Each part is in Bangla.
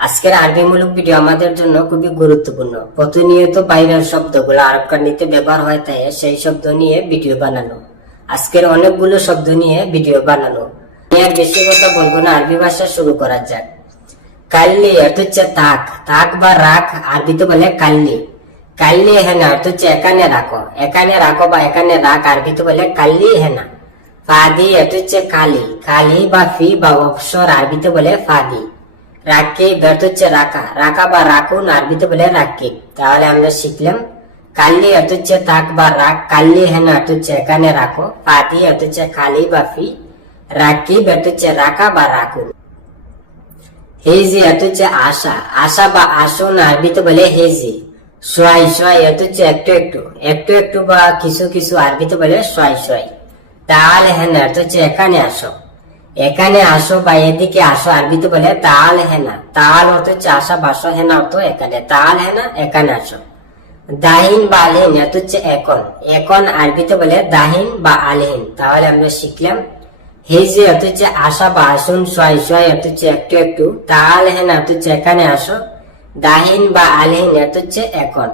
আজকের আরবিমূলক ভিডিও আমাদের জন্য খুবই গুরুত্বপূর্ণ। প্রতিনিয়ত বাইরের শব্দগুলো আরব কান্ট্রিতে ব্যবহার হয়, তাই সেই শব্দ নিয়ে ভিডিও বানানো। আজকের অনেকগুলো শব্দ নিয়ে ভিডিও বানানো। আর বেশি কথা বলবো না, আরবি ভাষা শুরু করা যাক। কাল্লি অর্থ হচ্ছে তাক, তাক বা রাখ, আরবিতে বলে কাল্লি। কাল্লি হেনা অর্থ হচ্ছে এখানে রাখো, এখানে রাখো বা এখানে রাখ, আরবিতে বলে কাল্লি হেনা। ফাদি অর্থ হচ্ছে কালি, কালি বা ফি বা অবসর, আরবিতে বলে ফাদি। রাকিব অর্থ হচ্ছে রাখা, রাখা বা রাখুন, আরবিতে বলে রাকিব। তাহলে আমরা শিখলাম কাল্লি অর্থ হচ্ছে তাক বা রাখ, কাল্লি হেনা অর্থ হচ্ছে এখানে রাখো, ফাদি অর্থ হচ্ছে কালি বা ফি, রাকিব অর্থ হচ্ছে রাখা বা রাখুন। হেজি অর্থ হচ্ছে আশা, আশা বা আসুন, আরবিতে বলে হেজি। সোয়াই সোয়াই অর্থ হচ্ছে একটু একটু, একটু একটু বা কিছু কিছু, আরবিতে বলে সোয়াই সোয়াই। তাল হেনা অর্থ হচ্ছে এখানে আসো, এখানে আসো বা এদিকে আসো, আরবিতে বলে তাল হেনা। তাল অর্থ হচ্ছে আসা, বাসো, হেনা অর্থ এখানে, তাল হেনা এখানে আসো। দাহিন বা আলহিন অর্থ হচ্ছে এখন, এখন আরবিতে বলে দাহিন বা আলহিন। তাহলে আমরা শিখলাম হেজি অর্থ হচ্ছে আসা বা আসুন, সোয়াই সোয়াই অর্থ হচ্ছে একটু একটু, তাল হেনা অর্থ হচ্ছে এখানে আসো, দাহিন বা আলহিন অর্থ হচ্ছে এখন।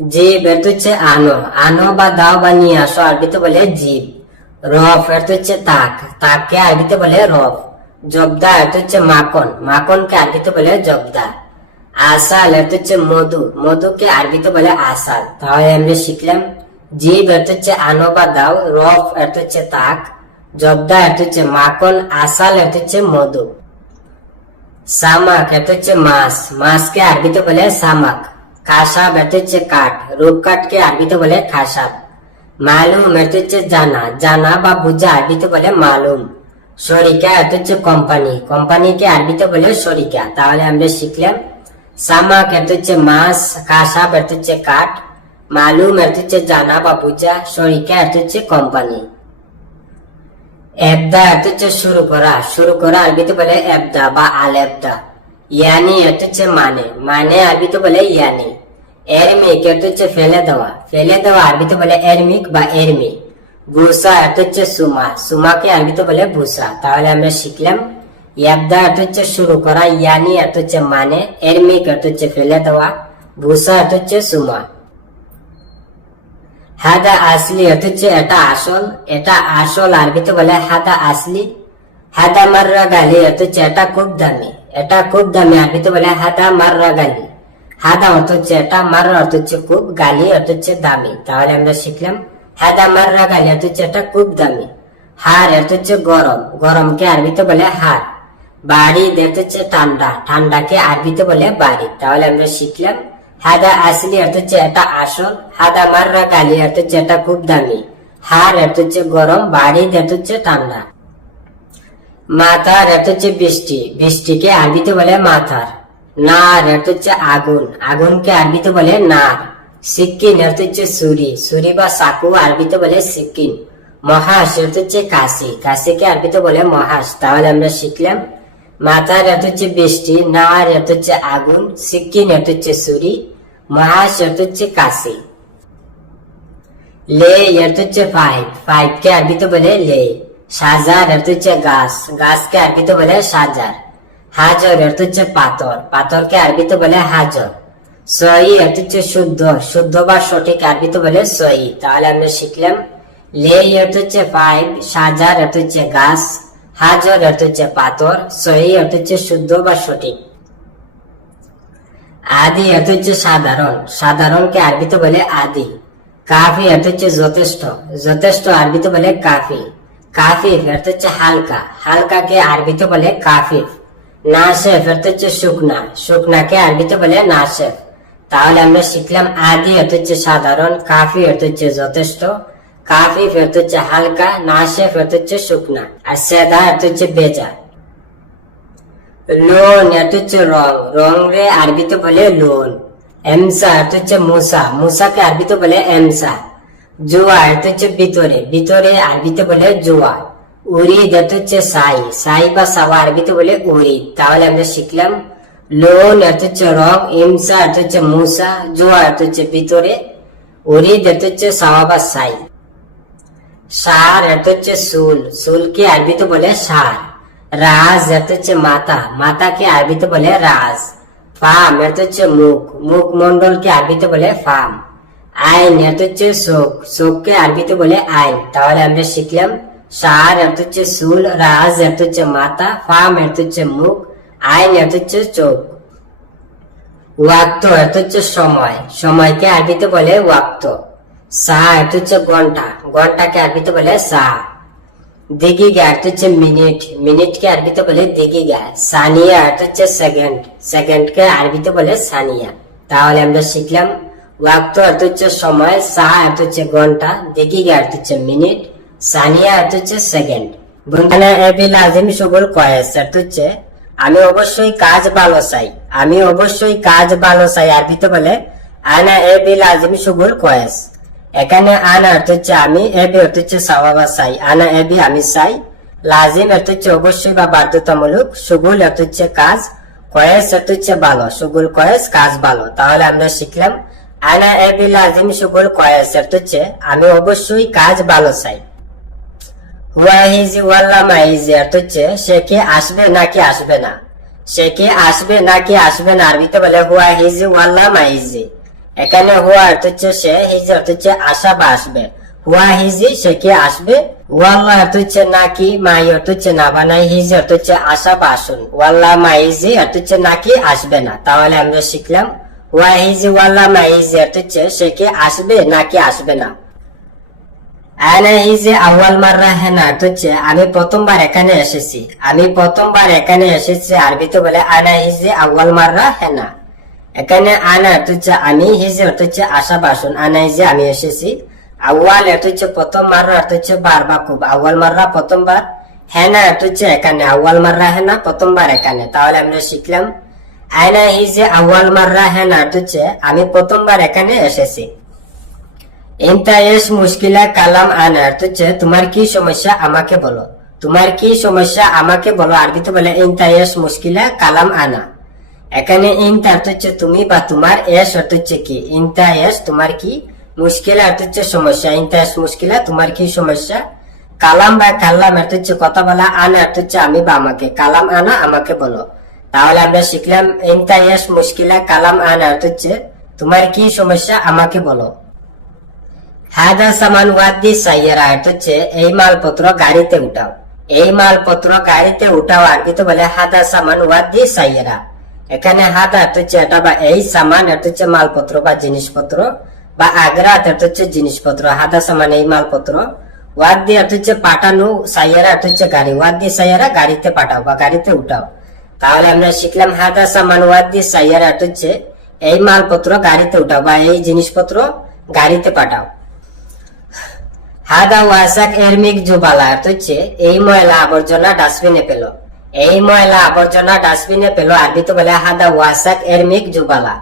জিব অর্থ হচ্ছে আনো, আনো বা দাও বা নিয়ে আসো, আরবিতে বলে জিব। রফ অর্থ হচ্ছে তাক, তাককে আরবিতে বলে রফ। জবদা অর্থ হচ্ছে মাখন, মাখনকে আরবিতে বলে জবদা। আসাল অর্থ হচ্ছে মধু, মধুকে আরবিতে বলে আসাল। তাহলে আমরা শিখলাম জিব অর্থ হচ্ছে আনো বা দাও, রফ অর্থ হচ্ছে তাক, জবদা অর্থ হচ্ছে মাখন, আসাল অর্থ হচ্ছে মধু। সামাক অর্থ হচ্ছে মাছ, মাছকে আরবিতে বলে সামাক। খাসাব অর্থ হচ্ছে কাঠ, রূপকাঠকে আরবিতে বলে খাসাব। মালুম অর্থ হচ্ছে জানা, জানা বা বুঝা, আরবিতে বলে মালুম। শরিকা অর্থ হচ্ছে কোম্পানি, কোম্পানিকে আরবিতে বলে শরিকা। তাহলে আমরা শিখলাম সামাক অর্থ হচ্ছে মাছ, খাসাব অর্থ হচ্ছে কাঠ, মালুম অর্থ হচ্ছে জানা বা বুঝা, শরিকা অর্থ হচ্ছে কোম্পানি। এবদা অর্থ হচ্ছে শুরু করা, শুরু করা আরবিতে বলে এবদা বা আল এবদা। ইয়ানি অর্থ হচ্ছে মানে, মানে আরবিতে বলে ইয়ানি। এরমিক অর্থ হচ্ছে ফেলে দেওয়া, ফেলে দেওয়া আরবিতে বলে এরমিক বা এরমি। ভুসা অর্থ হচ্ছে সুমা, সুমাকে আরবিতে বলে ভুসা। তাহলে আমরা শিখলাম ইয়াবদা অর্থ হচ্ছে শুরু করা, ইয়ানি অর্থ হচ্ছে মানে, এরমিক অর্থ হচ্ছে ফেলে দেওয়া, ভুসা অর্থ হচ্ছে সুমা। হাদা আসলি অর্থ হচ্ছে এটা আসল, এটা আসল, আরবিতে বলে হাদা আসলি। হাদা মাররা গালি অর্থ হচ্ছে এটা খুব দামি, এটা খুব দামি, আরবিতে বলে হাদা মাররা গালি। হাদা অর্থ হচ্ছে এটা, মাররা অর্থ হচ্ছে খুব, গালি অর্থ হচ্ছে দামি। তাহলে আমরা শিখলাম হাদা মাররা গালি অর্থ হচ্ছে এটা খুব দামি। হার অর্থ হচ্ছে গরম, গরমকে আরবিতে বলে হার। বাড়ি অর্থ হচ্ছে ঠান্ডা, ঠান্ডাকে আরবিতে বলে বাড়ি। তাহলে আমরা শিখলাম হাদা আসলি অর্থ হচ্ছে এটা আসল, হাদা মাররা গালি অর্থ হচ্ছে এটা খুব দামি, হার অর্থ হচ্ছে গরম, বাড়ি অর্থ হচ্ছে ঠান্ডা। মাথার অর্থ হচ্ছে বৃষ্টি, বৃষ্টিকে আরবিতে বলে মাথার। নার অর্থ হচ্ছে আগুন, আগুনকে আরবিতে বলে নার। সিকিন অর্থ হচ্ছে ছুরি, ছুরি বা চাকু, আরবিতে বলে সিকিন। মহাস অর্থ হচ্ছে কাশি, কাশিকে আরবিতে বলে মহাস। তাহলে আমরা শিখলাম মাথার অর্থ হচ্ছে বৃষ্টি, নার অর্থ হচ্ছে আগুন, সিকিন অর্থ হচ্ছে ছুরি, মহাস অর্থ হচ্ছে কাশি। লে অর্থ হচ্ছে পাইপ, পাইপকে আরবিতে বলে লে। সাজার অর্থ হচ্ছে গাছ, গাছকে আরবিতে বলে সাজার। হাজর অর্থ হচ্ছে পাথর, পাথরকে আরবিতে বলে হাজর। সহি অর্থ হচ্ছে শুদ্ধ, শুদ্ধ বা সঠিক, আরবিতে বলে সহি। তাহলে আমরা শিখলাম লে অর্থ হচ্ছে পাইপ, সাজার অর্থ হচ্ছে গাছ, হাজর অর্থ হচ্ছে পাথর, সহি অর্থ হচ্ছে শুদ্ধ বা সঠিক। আদি অর্থ হচ্ছে সাধারণ, সাধারণকে আরবিতে বলে আদি। কাফি অর্থ হচ্ছে যথেষ্ট, যথেষ্ট আরবিতে বলে কাফি। কাফিফ অর্থ হচ্ছে হালকা, হালকাকে আরবিতে বলে কাফিফ। নাশেফ অর্থ হচ্ছে শুকনা, শুকনাকে আরবিতে বলে নাশেফ। তাহলে আমরা শিখলাম আদি অর্থ হচ্ছে সাধারণ, কাফি অর্থ হচ্ছে যথেষ্ট, কাফিফ অর্থ হচ্ছে হালকা, নাশেফ অর্থ হচ্ছে শুকনা, আর সেদা অর্থ হচ্ছে বেজা। লোন অর্থ হচ্ছে রং, রং রে আরবিতে বলে লোন। এমসা অর্থ হচ্ছে মুসা, মুসাকে আরবিতে বলে এমসা। জুয়া অর্থ হচ্ছে ভিতরে, ভিতরে আরবিতে বলে জুয়া। উরিদ অর্থ হচ্ছে সাই, সাই বা সাওয়া, আরবিতে বলে উরিদ। তাহলে আমরা শিখলাম লোন অর্থ হচ্ছে রং, ইমসা অর্থ হচ্ছে মুসা, জুয়া অর্থ হচ্ছে ভিতরে, উরিদ অর্থ হচ্ছে সাওয়া বা সাই। সার অর্থ হচ্ছে সুল, সুলকে আরবিতে বলে সার। রাজ এত হচ্ছে মাথা, মাথাকে আরবিতে বলে রাজ। ফাম এত হচ্ছে মুখ, মুখমন্ডলকে আরবিতে বলে ফাম। আইন এত হচ্ছে চোখ, চোখকে আরবিতে বলে আইন। তাহলে আমরা শিখলাম শার এত হচ্ছে চুল, রাজ এত হচ্ছে মাথা, ফাম এত হচ্ছে মুখ, আইন এত হচ্ছে চোখ। ওয়াক্ত এত হচ্ছে সময়, সময়কে আরবিতে বলে ওয়াক্ত। সা এত হচ্ছে ঘন্টা, ঘন্টাকে আরবিতে বলে সা। দিগিগা এত হচ্ছে মিনিট, মিনিটকে আরবিতে বলে দিগিগা। সানিয়া এত হচ্ছে সেকেন্ড, সেকেন্ডকে আরবিতে বলে সানিয়া। তাহলে আমরা শিখলাম ওয়াক্ত অর্থ হচ্ছে সময়, সা অর্থ হচ্ছে ঘন্টা, দিগিগা অর্থ হচ্ছে মিনিট, সানিয়া অর্থ হচ্ছে সেকেন্ড। বন্ধুরা এবি লাজিম শুগুল কয়েস অর্থ হচ্ছে আমি অবশ্যই কাজ ভালো চাই, আমি অবশ্যই কাজ ভালো চাই আরবিতে বলে আনা এবি লাজিম শুগুল কয়েস। এখানে আনা অর্থ হচ্ছে আমি, এবি অর্থ হচ্ছে চাওয়া বা চাই, আনা এবি আমি চাই, লাজিম অর্থ হচ্ছে অবশ্যই বা বাধ্যতামূলক, শুগুল অর্থ হচ্ছে কাজ, কয়েস অর্থ হচ্ছে ভালো, শুগুল কয়েস কাজ ভালো। তাহলে আমরা শিখলাম আনা এবি লাজিম শুগুল কয়েস অর্থ হচ্ছে আমি অবশ্যই কাজ ভালো চাই। হুয়া হিজি ওয়াল্লা মাইজি অর্থ হচ্ছে সে কি আসবে নাকি আসবে না, সে কি আসবে নাকি আসবে না আরবিতে বলে হুয়া হিজি ওয়াল্লা মাইজি। এখানে হুয়া অর্থ হচ্ছে সে, হিজি অর্থ হচ্ছে আসা বা আসবে। হুয়া হিজি সে কি আসবে, ওয়াল্লা অর্থ হচ্ছে নাকি, মাই অর্থ হচ্ছে না বা নাই, হিজি অর্থ হচ্ছে আসা বা আসুন, ওয়াল্লা মাইজি অর্থ হচ্ছে নাকি আসবে না। তাহলে আমরা শিখলাম হুয়া হিজি ওয়াল্লা মাইজি অর্থ হচ্ছে সে কি আসবে নাকি আসবে না। আনা হিজি আউয়াল মাররা হেনা অর্থ হচ্ছে আমি প্রথমবার এখানে এসেছি, আমি প্রথমবার এখানে এসেছি আরবিতে বলে আনা হিজি আউয়াল মাররা হেনা। এখানে আনা অর্থ হচ্ছে আমি, হিজি অর্থ হচ্ছে আশা বাসন, আনা হিজি আমি এসেছি। আউয়াল অর্থ হচ্ছে প্রথম, মাররা অর্থ হচ্ছে বার বা খুব, আউয়াল মাররা প্রথমবার, হেনা অর্থ হচ্ছে এখানে, আউয়াল মাররা হেনা প্রথমবার এখানে। তাহলে আমরা শিখলাম আনা হিজি আউয়াল মাররা হেনা অর্থ হচ্ছে আমি প্রথমবার এখানে এসেছি। ইনতা এস মুশকিলা কালাম আনা অর্থ হচ্ছে তোমার কি সমস্যা আমাকে বলো, তোমার কি সমস্যা আমাকে বলো আরবিতে বলে ইনতা এস মুশকিলা কালাম আনা। এখানে ইনতা অর্থ হচ্ছে তুমি বা তোমার, এস অর্থ হচ্ছে কি, ইনতা এস তোমার কি, মুশকিলা অর্থ হচ্ছে সমস্যা, ইনতা এস মুশকিলা তোমার কি সমস্যা। কালাম বা কাল্লাম অর্থ হচ্ছে কথা বলা, আনা অর্থ হচ্ছে আমি বা আমাকে, কালাম আনা আমাকে বলো। তাহলে আমরা শিখলাম ইনতা এস মুশকিলা কালাম আনা অর্থ হচ্ছে তোমার কি সমস্যা আমাকে বলো। হাদা সামান ওয়াদি সাইয়ারা অর্থ হচ্ছে এই মালপত্র গাড়িতে উঠাও, এই মালপত্র গাড়িতে উঠাও আরবিতে বলে হাদা সামান ওয়াদি সাইয়ারা। এখানে হাদা অর্থ হচ্ছে এটা বা এই, সামান অর্থ হচ্ছে মালপত্র বা জিনিসপত্র, বা আগ্রাত অর্থ হচ্ছে জিনিসপত্র, হাদা সামান এই মালপত্র, ওয়াদি অর্থ হচ্ছে পাঠানো, সাইয়ারা অর্থ হচ্ছে গাড়ি, ওয়াদি সাইয়ারা গাড়িতে পাঠাও বা গাড়িতে উঠাও। তাহলে আমরা শিখলাম হাদা সামান ওয়াদি সাইয়ারা অর্থ হচ্ছে এই মালপত্র গাড়িতে উঠাও বা এই জিনিসপত্র গাড়িতে পাঠাও। হাদা ওয়াসাক এরমিক জুবালা অর্থ হচ্ছে এই ময়লা আবর্জনা ডাস্টবিনে পেলো, এই ময়লা আবর্জনা ডাস্টবিনে পেলো আরবিতে বলে হাদা ওয়াসাক এরমিক জুবালা।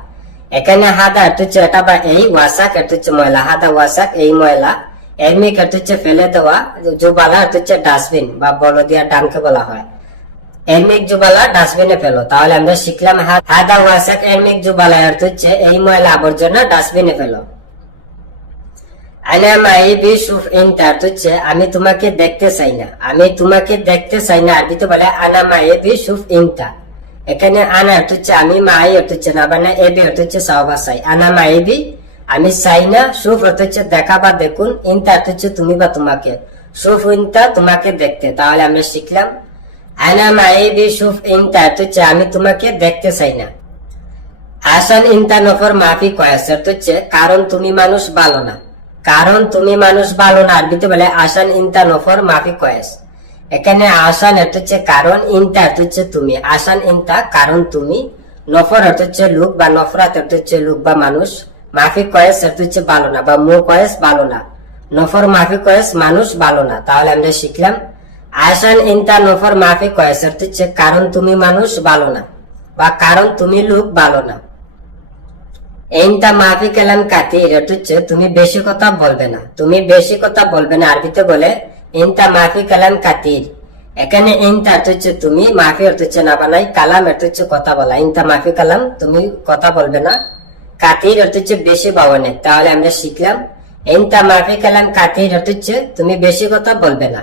এখানে হাদা অর্থ হচ্ছে এটা বা এই, ওয়াসাক অর্থ হচ্ছে ময়লা, হাদা ওয়াসাক এই ময়লা, এরমিক অর্থ হচ্ছে ফেলে দেওয়া, জুবালা অর্থ হচ্ছে ডাস্টবিন বা বলদিয়া ডানকে বলা হয়। এরমিক জুবালা ডাস্টবিনে ফেলো। তাহলে আমরা শিখলাম হাদা ওয়াসাক এরমিক জুবালা অর্থ হচ্ছে এই ময়লা আবর্জনা ডাস্টবিনে ফেলো। আনা মাই বি শুফ ইনতা অর্থ হচ্ছে আমি তোমাকে দেখতে চাই না, আমি তোমাকে দেখতে চাই না আরবিতে বলে আনা মাই বি শুফ ইনতা। এখানে আনা অর্থ হচ্ছে আমি, মাই অর্থ হচ্ছে না বা না, এবি অর্থ হচ্ছে চাওয়া চাই, আনা মাই বি আমি চাই না, শুফ অর্থ হচ্ছে দেখা বা দেখুন, ইনতা অর্থ হচ্ছে তুমি বা তোমাকে, শুফ ইনতা তোমাকে দেখতে। তাহলে আমরা শিখলাম আনা মাই বি শুফ ইনতা অর্থ হচ্ছে আমি তোমাকে দেখতে চাই না। আসান ইনতা নফর মাফি কয়েস অর্থ হচ্ছে কারণ তুমি মানুষ ভালো না, কারণ তুমি মানুষ ভালো না আরবিতে বলে আসান ইনতা নফর মাফি কয়েস। এখানে আসান অর্থ হচ্ছে কারণ, ইনতা অর্থ হচ্ছে তুমি, আসান ইনতা কারণ তুমি, নফর অর্থ হচ্ছে লোক বা নফরাত অর্থ হচ্ছে লোক বা মানুষ, মাফি কয়েস অর্থ হচ্ছে ভালো না বা মু কয়েস ভালো না, নফর মাফি কয়েস মানুষ ভালো না। তাহলে আমরা শিখলাম আসান ইনতা নফর মাফি কয়েস অর্থ হচ্ছে কারণ তুমি মানুষ ভালো না বা কারণ তুমি লোক ভালো না। ইনতা মাফি কালাম কাতির অর্থ হচ্ছে তুমি বেশি কথা বলবে না, তুমি বেশি কথা বলবে না আরবিতে বলে ইনতা মাফি কালাম কাতির। এখানে ইনতা অর্থ হচ্ছে তুমি, মাফি অর্থ হচ্ছে না বানাই, কালাম অর্থ হচ্ছে কথা বলা, ইনতা মাফি কালাম তুমি কথা বলবে না, কাতির অর্থ হচ্ছে বেশি বা অনেক। তাহলে আমরা শিখলাম ইনতা মাফি কালাম কাতির অর্থ হচ্ছে তুমি বেশি কথা বলবে না।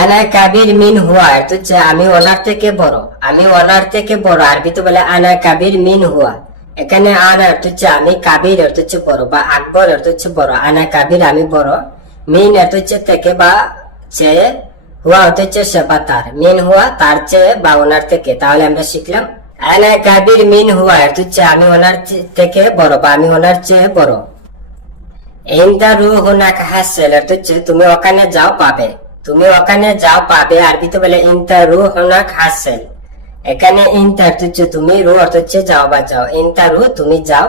আনা কাবির মিন হুয়া অর্থ হচ্ছে আমি ওনার থেকে বড়, আমি ওনার থেকে বড়। আরবিতে বলে আনা কাবির মিন হুয়া। এখানে আনা অর্থ হচ্ছে আমি, কাবির অর্থ হচ্ছে বড় বা আকবর অর্থ হচ্ছে বড়। আনা কাবির আমি বড়, মিন অর্থ হচ্ছে থেকে বা চেয়ে, হুয়া অর্থ হচ্ছে সে বা তার, মিন হুয়া তার চেয়ে বা ওনার থেকে। তাহলে আমরা শিখলাম আনা কাবির মিন হুয়া অর্থ হচ্ছে আমি ওনার থেকে বড় বা আমি ওনার চেয়ে বড়। ইনদা রুহুনাক হাসেল অর্থ হচ্ছে তুমি ওখানে যাও পাবে, তুমি ওখানে যাও পাবে। আরবিতে বলে ইনতা রুহুনাক হাসেল। এখানে ইনতা অর্থ হচ্ছে তুমি, রু অর্থ হচ্ছে যাও বা যাও। ইনতা রু তুমি যাও,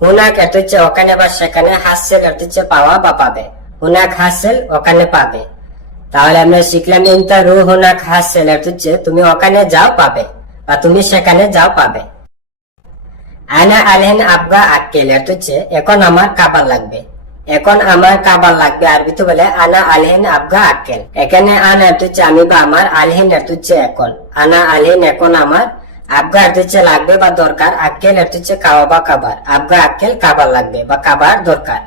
হুনাক অর্থ হচ্ছে ওখানে বা সেখানে, হাসেল অর্থ হচ্ছে পাওয়া বা পাবে। হুনাক হাসেল ওখানে পাবে। তাহলে আমরা শিখলাম ইনতা রুহুনাক হাসেল অর্থ হচ্ছে তুমি ওখানে যাও পাবে বা তুমি সেখানে যাও পাবে। আনা আলহেন আবগা আক্কেল অর্থ হচ্ছে এখন আমার খাবার লাগবে, এখন আমার খাবার লাগবে। আরবিতে বলে আনা আলহেন আবগা আক্কেল। এখানে আনা অর্থ হচ্ছে আমি বা আমার, আলহেন অর্থ হচ্ছে এখন। আনা আলহেন এখন আমার, আবগা অর্থ হচ্ছে লাগবে বা দরকার, আক্কেল অর্থ হচ্ছে খাওয়া বা খাবার। আবগা আক্কেল খাবার লাগবে বা খাবার দরকার।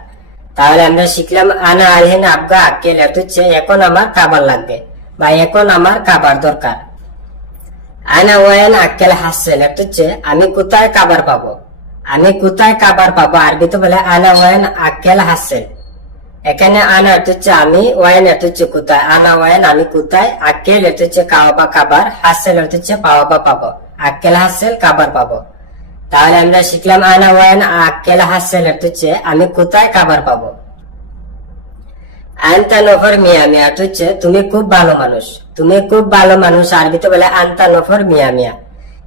তাহলে আমরা শিখলাম আনা আলহেন আবগা আক্কেল অর্থ হচ্ছে এখন আমার খাবার লাগবে বা এখন আমার খাবার দরকার। আনা ওয়ান আক্কেল হাসেল অর্থ হচ্ছে আমি কোথায় খাবার পাবো, আমি কোথায় খাবার পাবো। আরবিতে বলে আনা ওয়ান আক্কেল হাসেল। এখানে আনা অর্থ হচ্ছে আমি, ওয়ান অর্থ হচ্ছে কোথায়। আনা ওয়ান আমি কোথায়, আক্কেল অর্থ হচ্ছে খাওয়া বা খাবার, হাসেল অর্থ হচ্ছে পাওয়া বা পাবো। আক্কেল হাসেল খাবার পাবো। তাহলে আমরা শিখলাম আনা ওয়ান আক্কেল হাসেল অর্থ হচ্ছে আমি কোথায় খাবার পাবো। আনতা নফর মিয়া মিয়া অর্থ হচ্ছে তুমি খুব ভালো মানুষ, তুমি খুব ভালো মানুষ। আরবিতে বলে আনতা নফর মিয়া মিয়া।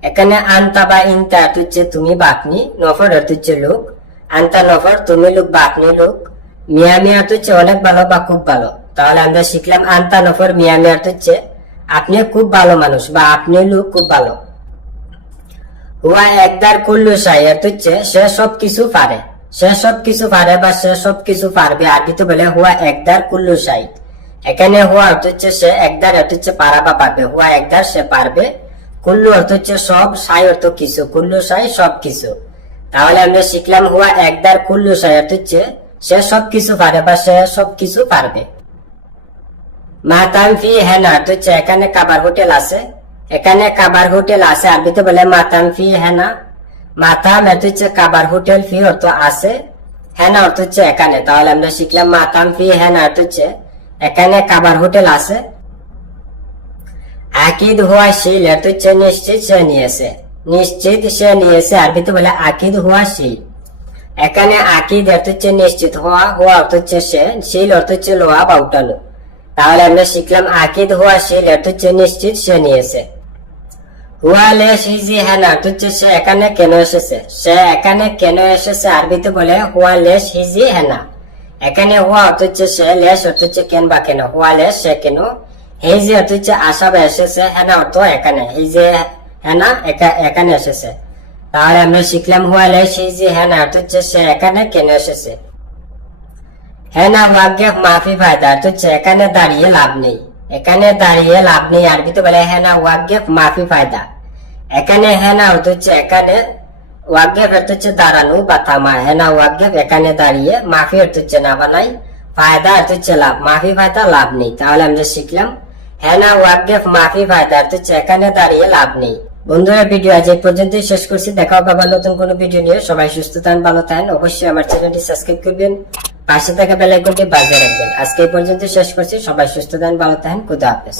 এখানে আনতা বা ইনতা অর্থ হচ্ছে তুমি বা আপনি, নফর অর্থ হচ্ছে লোক। আনতা নফর তুমি লোক বা আপনি লোক, মিয়া মিয়া অর্থ হচ্ছে অনেক ভালো বা খুব ভালো। তাহলে আমরা শিখলাম আনতা নফর মিয়া মিয়া অর্থ হচ্ছে আপনি খুব ভালো মানুষ বা আপনি লোক খুব ভালো। হুয়া একদার কুল্লু শাই অর্থ হচ্ছে সে সব কিছু পারে, সে সব কিছু পারে বা সে সব কিছু পারবে। আরবিতে বলে হুয়া একদার কুল্লু শাই। এখানে হুয়া অর্থ হচ্ছে সে, একদার অর্থ হচ্ছে পারা বা পারবে। হুয়া একদার সে পারবে, কুল্লু অর্থ হচ্ছে সব, শাই অর্থ কিছু, কুল্লু শাই সব কিছু। তাহলে আমরা শিখলাম হুয়া একদার কুল্লু শাই অর্থ হচ্ছে সে সব কিছু পারে বা সে সব কিছু পারবে। মাতাম ফি হেনা অর্থ হচ্ছে এখানে খাবার হোটেল আছে, এখানে খাবার হোটেল আছে। আরবিতে বলে মাতাম ফি হেনা। মাতাম অর্থ হচ্ছে খাবার, হোটেল, ফি অর্থ আছে, হেনা অর্থ হচ্ছে এখানে। তাহলে আমরা শিখলাম মাতাম ফি হেনা অর্থ হচ্ছে এখানে খাবার হোটেল আছে। আকিদ হুয়া শিল অর্থ হচ্ছে নিশ্চিত সে নিয়েছে, নিশ্চিত সে নিয়েছে। আরবিতে বলে আকিদ হুয়া শিল। এখানে আকিদ অর্থ হচ্ছে নিশ্চিত, হওয়া, হুয়া অর্থ হচ্ছে সে, শিল অর্থ হচ্ছে লোহা বা উঠানো। তাহলে আমরা শিখলাম আকিদ হুয়া শিল অর্থ হচ্ছে নিশ্চিত সে নিয়েছে। হুয়া লেশ হিজি হেনা অর্থ হচ্ছে সে এখানে কেন এসেছে, সে এখানে কেন এসেছে। আরবিতে বলে হুয়া লেশ হিজি হেনা। এখানে হুয়া অর্থ হচ্ছে সে, লেশ অর্থ হচ্ছে কেন বা কেন, হুয়া লেশ সে কেন, হিজি অর্থ হচ্ছে আসা বা এসেছে, হেনা অর্থ এখানে, হিজি হেনা এখানে এসেছে। তাহলে আমরা শিখলাম হুয়া লেশ হিজি হেনা অর্থ হচ্ছে সে এখানে কেন এসেছে। হেনা ওয়াগ্যে মাফি ফায়দা অর্থ হচ্ছে এখানে দাঁড়িয়ে লাভ নেই, এখানে দাঁড়িয়ে লাভ নেই। আরবিতে বলে হেনা ওয়াগ্যে মাফি ফায়দা। এখানে হেনা অর্থ হচ্ছে এখানে, ওয়াগ্যে অর্থ হচ্ছে দাঁড়ানো বা থামা। হেনা ওয়াগ্যে এখানে দাঁড়িয়ে, মাফি অর্থ হচ্ছে না বা নাই, ফায়দা অর্থ হচ্ছে লাভ, মাফি ফায়দা লাভ নেই। তাহলে আমরা শিখলাম হেনা ওয়াগ্যে মাফি ফায়দা অর্থ হচ্ছে এখানে দাঁড়িয়ে লাভ নেই। বন্ধুরা, ভিডিও আজ এই পর্যন্তই শেষ করছি। দেখা হবে আবার নতুন কোনো ভিডিও নিয়ে। সবাই সুস্থ থাকেন, ভালো থাকেন। অবশ্যই আমার চ্যানেলটি সাবস্ক্রাইব করবেন, পাশে থাকা বেল আইকনটি বাজিয়ে রাখবেন। আজকে এই পর্যন্ত শেষ করছি। সবাই সুস্থ থাকেন, ভালো থাকেন। খোদা হাফেজ।